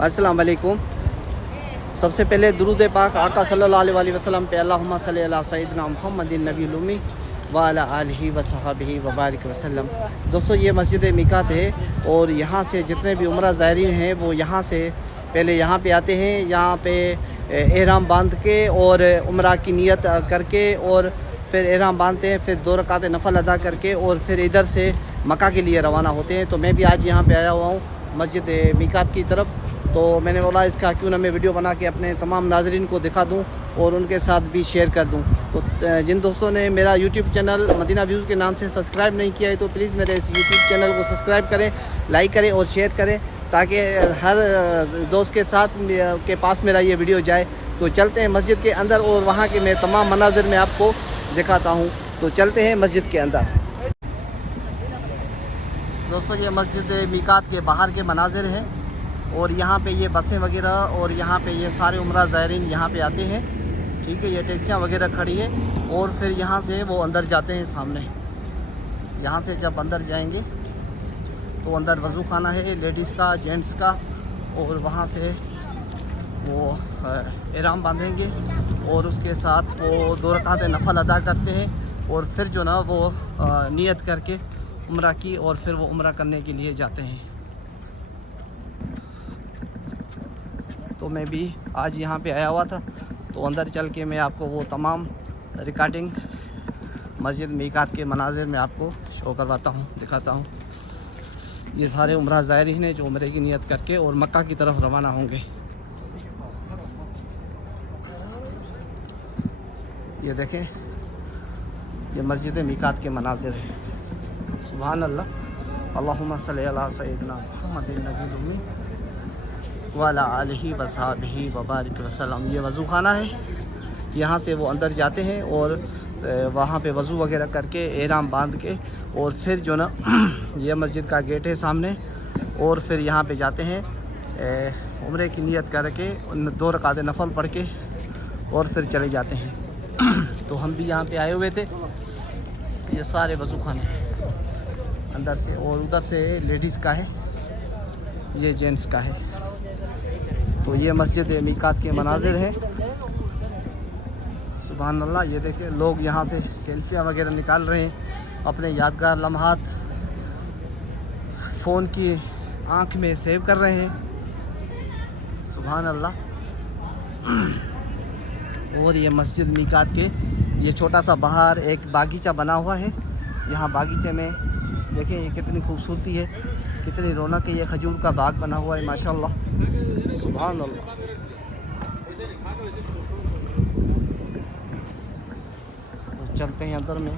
अस्सलाम वालेकुम। सबसे पहले दुरूद पाक आका सल्लल्लाहु अलैहि वसल्लम पे अल्लाहुम्मा सल्ली अला सय्यिदिना मुहम्मदिन नबील उम्मी व अला आलिहि व सहाबिहि व बारिक वसल्लम। दोस्तों, ये मस्जिद मीकात है और यहाँ से जितने भी उम्रा ज़ायरीन हैं वो यहाँ से पहले यहाँ पे आते हैं। यहाँ पे एहराम बांध के और उम्रा की नियत करके और फिर एहराम बांधते हैं, फिर 2 रकात नफल अदा करके और फिर इधर से मक्का के लिए रवाना होते हैं। तो मैं भी आज यहाँ पे आया हुआ हूँ मस्जिद मीकात की तरफ। तो मैंने बोला इसका क्यों ना मैं वीडियो बना के अपने तमाम नाजरीन को दिखा दूँ और उनके साथ भी शेयर कर दूँ। तो जिन दोस्तों ने मेरा यूट्यूब चैनल मदीना व्यूज़ के नाम से सब्सक्राइब नहीं किया है तो प्लीज़ मेरे इस यूट्यूब चैनल को सब्सक्राइब करें, लाइक करें और शेयर करें ताकि हर दोस्त के साथ के पास मेरा ये वीडियो जाए। तो चलते हैं मस्जिद के अंदर और वहाँ के मैं तमाम मनाजिर में आपको दिखाता हूँ। तो चलते हैं मस्जिद के अंदर। दोस्तों, ये मस्जिद मीकात के बाहर के मनाजिर हैं और यहाँ पे ये बसें वगैरह और यहाँ पे ये सारे उम्रा ज़ायरीन यहाँ पे आते हैं। ठीक है, ये टैक्सियाँ वगैरह खड़ी है और फिर यहाँ से वो अंदर जाते हैं। सामने यहाँ से जब अंदर जाएंगे तो अंदर वज़ू खाना है लेडीज़ का, जेंट्स का, और वहाँ से वो एहराम बांधेंगे और उसके साथ वो 2 रकात नफल अदा करते हैं और फिर जो ना वो नियत करके उम्रा की और फिर वो उम्रा करने के लिए जाते हैं। तो मैं भी आज यहाँ पे आया हुआ था तो अंदर चल के मैं आपको वो तमाम रिकॉर्डिंग मस्जिद मीकात के मनाजिर में आपको शो करवाता हूँ, दिखाता हूँ। ये सारे उम्रा ज़ायरीन हैं जो उम्रे की नियत करके और मक्का की तरफ रवाना होंगे। ये देखें, ये मस्जिद मीकात के मनाजिर हैं। सुभान अल्लाह। अल्लाहुम्मा सल्ली अला सय्यिदिना मुहम्मदिन नबील उम्मी व अला आलिहि व सहाबिहि व बारिक वसल्लम। ये वज़ू खाना है। यहाँ से वो अंदर जाते हैं और वहाँ पे वज़ू वगैरह करके एहराम बांध के और फिर जो ना ये मस्जिद का गेट है सामने और फिर यहाँ पे जाते हैं उम्रे की नियत करके 2 रकात नफल पढ़ के और फिर चले जाते हैं। तो हम भी यहाँ पे आए हुए थे। ये सारे वज़ू खाने अंदर से और उधर से लेडीज़ का है, ये जेंट्स का है। तो ये मस्जिद मीकात के मनाजिर हैं। सुभान अल्लाह। ये देखिए लोग यहाँ से सेल्फियाँ वगैरह निकाल रहे हैं, अपने यादगार लम्हात फ़ोन की आँख में सेव कर रहे हैं। सुभान अल्लाह। और ये मस्जिद मीकात के ये छोटा सा बाहर एक बागीचा बना हुआ है। यहाँ बागीचे में देखें ये कितनी खूबसूरती है, कितनी रौनक है। ये खजूर का बाग बना हुआ है माशाल्लाह। सुभान अल्लाह। तो चलते हैं अंदर में,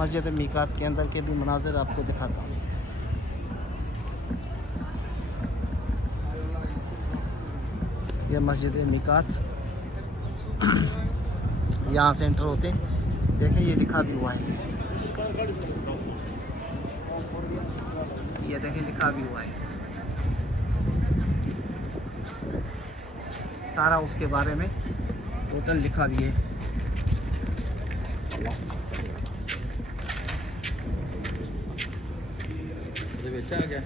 मस्जिद मीकात के अंदर के भी मनाजिर आपको दिखाता हूँ। ये मस्जिद मीकात, यहाँ से एंटर होते हैं। देखें ये लिखा भी हुआ है, ये देखें लिखा भी हुआ है सारा, उसके बारे में टोटल लिखा भी है। ये बेचा क्या?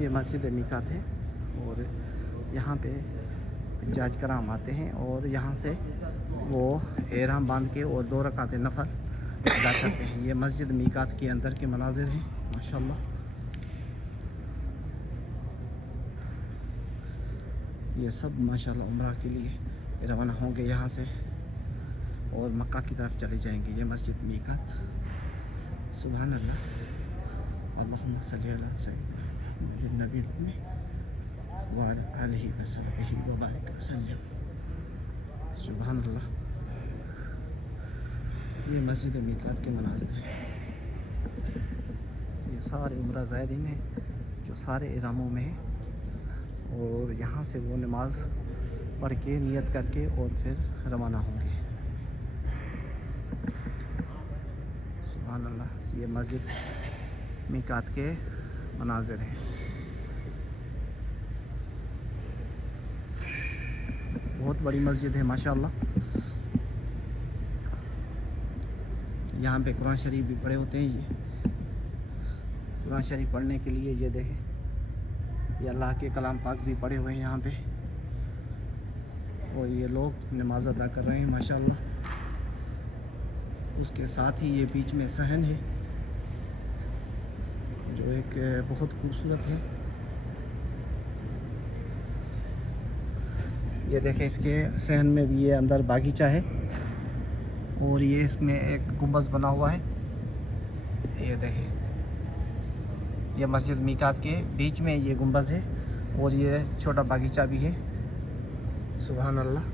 ये मस्जिद मीकात है और यहाँ पे जाज कराम आते हैं और यहाँ से वो एहराम बांध के और 2 रकात नफल अदा करते हैं। ये मस्जिद मीकात के अंदर के मनाजिर हैं माशाल्लाह। ये सब माशाल्लाह उम्रा के लिए रवाना होंगे यहाँ से और मक्का की तरफ चले जाएंगे। ये मस्जिद मीकात। सुभान अल्लाह। अल्लाहुम्मा सल्ली अला सय्यिदिना नबील उम्मी व अला आलिहि व सहाबिहि व बारिक वसल्लम। सुभान अल्लाह। ये मस्जिद मीकात के मनाजिर हैं। ये सारे उम्रा ज़ायरीन हैं जो सारे इहरामों में हैं और यहाँ से वो नमाज पढ़ के नियत करके और फिर रवाना होंगे। सुभान अल्लाह। ये मस्जिद मीकात के मनाजिर हैं। बड़ी मस्जिद है माशाल्लाह। यहाँ पे कुरान शरीफ भी पढ़े होते हैं। ये कुरान शरीफ पढ़ने के लिए ये देखें, ये अल्लाह के कलाम पाक भी पढ़े हुए हैं यहाँ पे, और ये लोग नमाज अदा कर रहे हैं माशाल्लाह। उसके साथ ही ये बीच में सहन है जो एक बहुत खूबसूरत है। ये देखें, इसके सहन में भी ये अंदर बागीचा है, और ये इसमें एक गुंबद बना हुआ है। ये देखें, ये मस्जिद मीकात के बीच में ये गुंबद है, और ये छोटा बागीचा भी है। सुभान अल्लाह।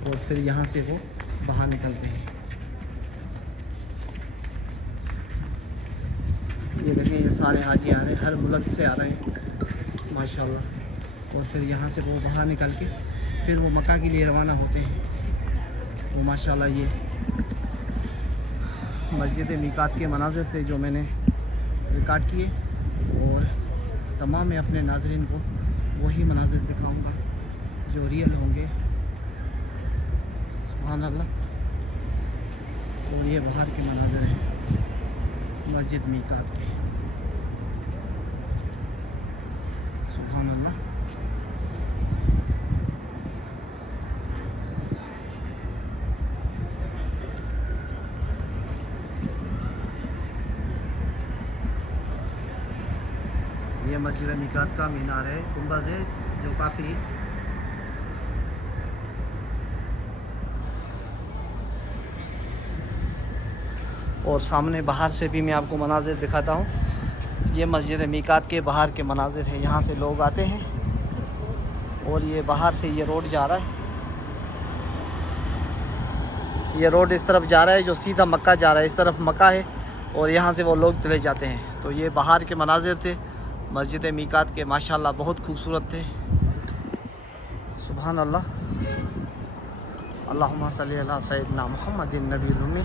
और फिर यहाँ से वो बाहर निकलते हैं। ये देखें, ये सारे हाजी आ रहे हैं, हर मुल्क से आ रहे हैं माशाल्लाह। और फिर यहाँ से वो बाहर निकल के फिर वो मक्का के लिए रवाना होते हैं। वो माशाल्लाह ये मस्जिद मीकात के मनाज़िर थे जो मैंने रिकॉर्ड किए, और तमाम मैं अपने नाज़रीन को वही मनाज़िर दिखाऊंगा जो रियल होंगे। सुभान अल्लाह। और ये बाहर के मनाज़िर हैं मस्जिद मीकात के। सुभान अल्लाह। ये मस्जिद मीकात का मीनार है, गुंबद है जो काफ़ी और सामने बाहर से भी मैं आपको मनाज़िर दिखाता हूँ। ये मस्जिद मीकात के बाहर के मनाज़िर है, यहाँ से लोग आते हैं, और ये बाहर से ये रोड जा रहा है। ये रोड इस तरफ जा रहा है जो सीधा मक्का जा रहा है, इस तरफ मक्का है, और यहाँ से वो लोग चले जाते हैं। तो ये बाहर के मनाज़िर थे मस्जिद मीकात के, माशाल्लाह बहुत खूबसूरत थे। सुभान अल्लाह। अल्लाहुम्मा सल्ली अला सय्यिदिना मुहम्मदिन नबील उम्मी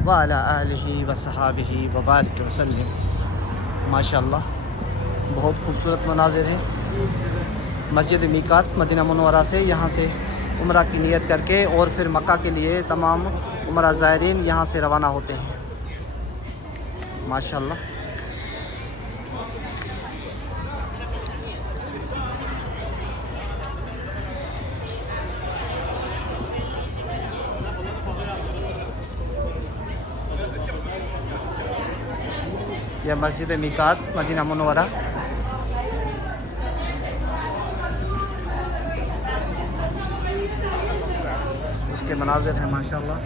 व अला आलिहि व सहाबिहि व बारिक वसल्लम। माशाल्लाह बहुत खूबसूरत मनाज़िर है। मस्जिद मीकात मदीना मुनव्वरा से यहाँ से उम्रा की नियत करके और फिर मक्का के लिए तमाम उम्रा ज़ायरीन यहाँ से रवाना होते हैं माशाल्लाह। यह मस्जिद मीकात मदीना मुनव्वरा। उसके मनाज़िर हैं माशाल्लाह।